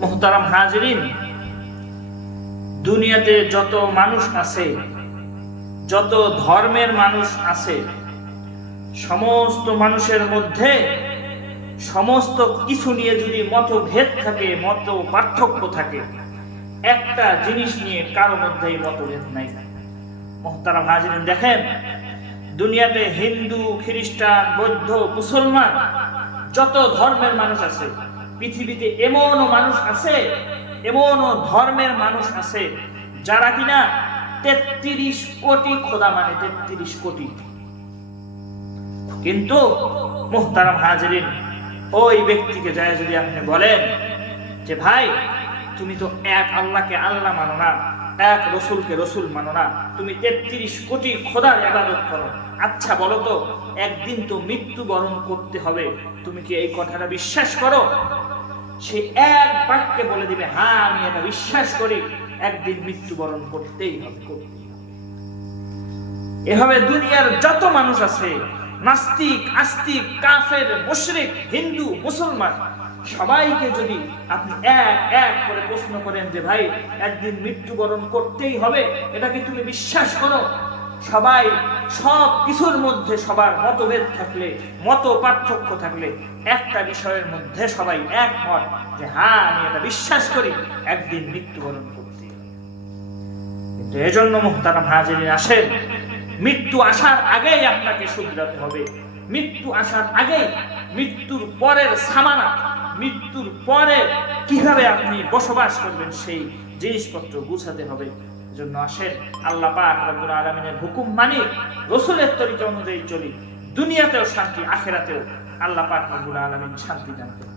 মুহতারাম হাজিরিন, দুনিয়াতে যত মানুষ আছে, যত ধর্মের মানুষ আছে, সমস্ত মানুষের মধ্যে সমস্ত কিছু নিয়ে যদি মতভেদ থাকে, মত পার্থক্য থাকে, একটা জিনিস নিয়ে কারো মধ্যেই মতভেদ নাই। মুহতারাম হাজিরিন, দেখেন দুনিয়াতে হিন্দু, খ্রিস্টান, বৌদ্ধ, মুসলমান যত ধর্মের মানুষ আছে, পৃথিবীতে এমনও মানুষ আছে, এমনও ধর্মের মানুষ আছে যারা কিনা 33 কোটি খোদা মানে, 33 কোটি। কিন্তু মুহতারাম হাজিরিন, ওই ব্যক্তিকে যায় যদি আপনি বলেন যে ভাই তুমি তো এক আল্লাহকে আল্লাহ মানো না, এক রসুলকে রসুল মানো না, তুমি 33 কোটি খোদার ইবাদত করো, আচ্ছা বলো তো একদিন তো মৃত্যুবরণ করতে হবে, তুমি কি এই কথাটা বিশ্বাস করো? সে এক বাক্যে বলে দিবে, হ্যাঁ আমি এটা বিশ্বাস করি, একদিন মৃত্যুবরণ করতেই হবে। এভাবে দুনিয়ার যত মানুষ আছে, নাস্তিক, আস্তিক, কাফের, মুশরিক, হিন্দু, মুসলমান, সবাইকে যদি আপনি এক এক করে প্রশ্ন করেন যে ভাই একদিন মৃত্যুবরণ করতেই হবে, এটা কি তুমি বিশ্বাস করো? সবাই সব কিছুর মধ্যে সবার মতভেদ থাকলে, মত পার্থক্য থাকলে, একটা বিষয়ের মধ্যে সবাই একমত যে হ্যাঁ আমি এটা বিশ্বাস করি, একদিন মৃত্যুবরণ করতে হবে। কিন্তু এজন্য মুহতারাম হাজিরিন, আসেন মৃত্যু আসার আগেই আপনাকে শুধরাতে হবে। মৃত্যু আসার আগেই মৃত্যুর পরের সামানা, মৃত্যুর পরে কিভাবে আপনি বসবাস করবেন সেই জিনিসপত্র গুছাতে হবে। এজন্য আসেন আল্লাহ পাক রব্বুল আলামিনের হুকুম মানি, রাসূলের তরিকা অনুযায়ী চলি, দুনিয়াতেও শান্তি, আখিরাতেও আল্লাহ পাক রব্বুল আলামিন শান্তি দান করুন।